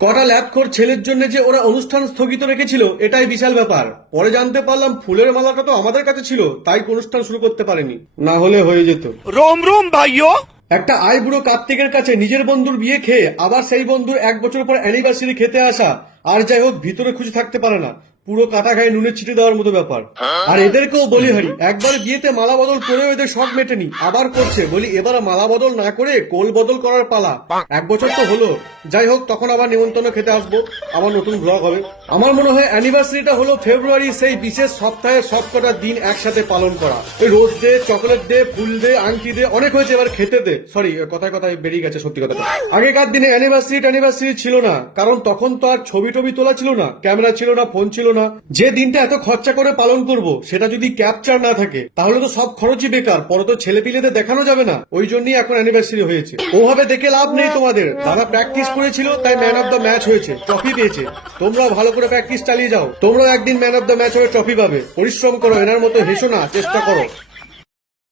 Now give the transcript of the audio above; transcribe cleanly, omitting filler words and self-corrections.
কটা ল্যাবখোর ছেলের জন্য যে ওরা অনুষ্ঠান স্থগিত রেখেছিল এটাই বিশাল ব্যাপার। পরে জানতে পারলাম ফুলের মালাটা তো আমাদের কাছে ছিল, তাই অনুষ্ঠান শুরু করতে পারেনি, না হলে হয়ে যেত। रोम रोम भाइयों। একটা আইবুড়ো কার্তিকের কাছে নিজের বন্ধুর বিয়ে খেয়ে আবার সেই বন্ধুর 1 বছর পর অ্যানিভার্সারি খেতে আসা, আর যাই হোক ভিতরে খুঁজে থাকতে পারে না, পুরো কাটা গায়ে নুনের ছিটে দেওয়ার মতো ব্যাপার। আর এদেরকেও বলি হারি, একবার বিয়েতে মালা বদল করেও এদের শখ মেটেনি, আবার করছে। বলি এবার মালা বদল না করে কোল বদল করার পালা। 1 বছর তো হলো, যাই হোক তখন আবার নিমন্ত্রণ খেতে আসবো, আমার নতুন ব্লগ হবে। আমার মনে হয় অ্যানিভার্সারিটা হলো ফেব্রুয়ারি সেই বিশেষ সপ্তাহে সবকটা দিন একসাথে পালন করা। ওই রোজ দে, চকলেট দে, ফুল দে, আংটি দে, অনেক হয়েছে, এবার খেতে দে। সরি, কথায় কথায় বেরিয়ে গেছে সত্যি কথাটা। আগেকার দিনে অ্যানিভার্সারি ছিল না, কারণ তখন তো আর ছবি টবি তোলা ছিল না, ক্যামেরা ছিল না, ফোন ছিল না। যে দিনটা এত খরচা করে পালন করব সেটা যদি ক্যাপচার না থাকে তাহলে তো সব খরচই বেকার, পরে তো ছেলে পিলেদের দেখানো যাবে না। ওই জন্যই এখন অ্যানিভার্সারি হয়েছে। ওভাবে দেখে লাভ নেই তোমাদের। দাদা প্র্যাকটিস করেছিল তাই ম্যান অফ দ্য ম্যাচ হয়েছে, ট্রফি পেয়েছে। তোমরাও ভালো করে প্র্যাকটিস চালিয়ে যাও, তোমরাও একদিন ম্যান অফ দ্য ম্যাচ হয়ে ট্রফি পাবে। পরিশ্রম করো, এনার মতো হেসো না, চেষ্টা করো।